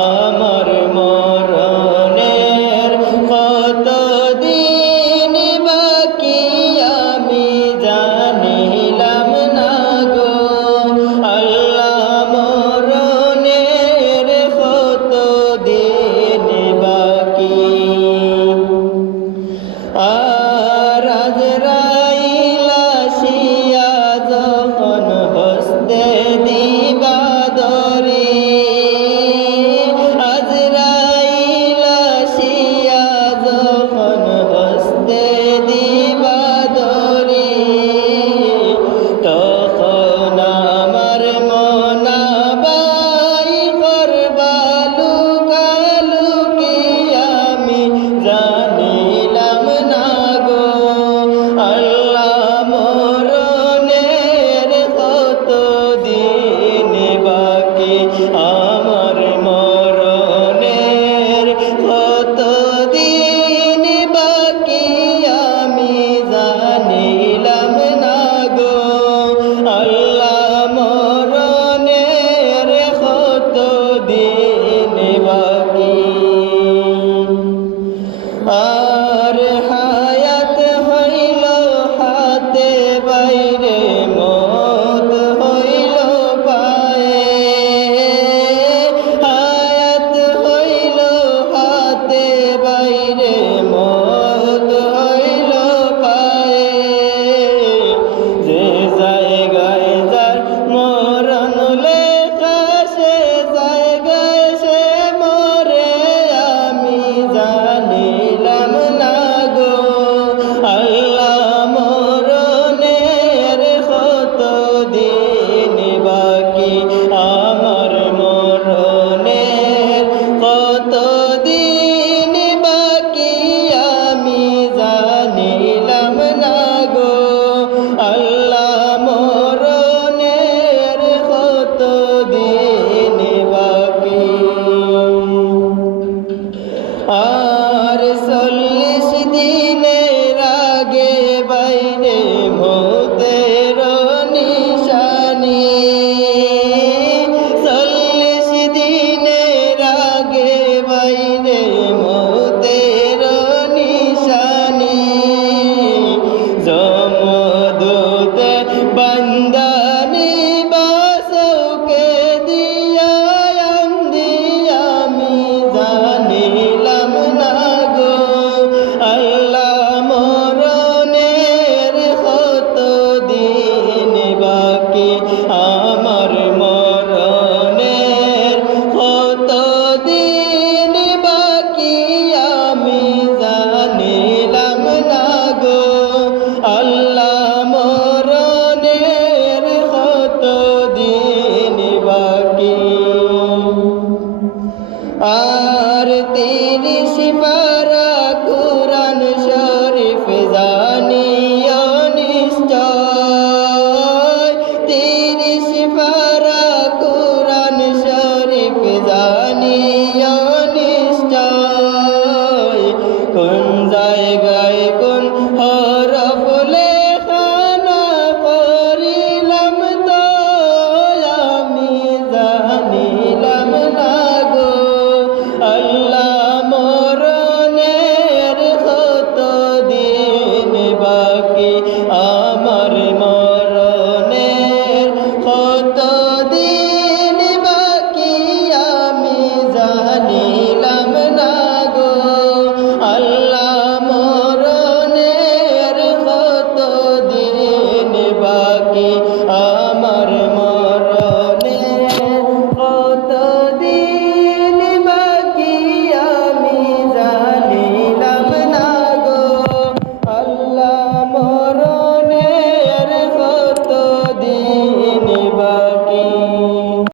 আমার মরণের কত দিন বাকি আমি জানিলাম না গো আল্লাহ মরণের কত দিন বাকি আর আজরাইল আসিয়া যখন হস্তে দিবা ধরি আজরাইল আসিয়া যখন হস্তে দিবা ধরি তখন আমার মনাবাই করবা লুকালুকি আমি জানিলাম না গো আল্লাহ মরণের কত দিন বাকি আমার মরণের কত দিন বাকি আমি জানিলাম না গো আল্লাহ মরণের কত দিন বাকি আর হায়াত হইল হাতে বাইরে মত হইল পায়ে হায়াত হইল হাতে বাইরে মত হইল পায়ে যে জায়গায় যার মরণ লেখা সে জায়গায় সে মরে আমি জানিলাম না গো আল্লাহ মরণের কত দিন বাকি আমার মরণের কত দিন বাকি আমি জানিলাম না গো আল্লাহ মরণের কত দিন বাকি আর 40 দিনের আগে বাইরে মতের নিশানি 40 দিনের আগে বাইরে মতের নিশানি জমদূতে বান্দানি বাসকে দিয়া আমি জানিলাম না গো আল্লাহ মরণের কত দিন বাকি আমার মরণের কত দিন বাকি আমি জানিলাম না গো আল্লাহ মরণের কত দিন বাকি আর 30 পারা কুরআন শরীফ জানিও নিশ্চয় 30 পারা কুরআন শরীফ জানিও নিশ্চয় কোন জায়গায় কোন হরফ লেখা না করিলাম তো আমি জানিলাম না গো আল্লাহ মরণের কত দিন বাকি আমার মরণের কত দিন বাকি আমি জানি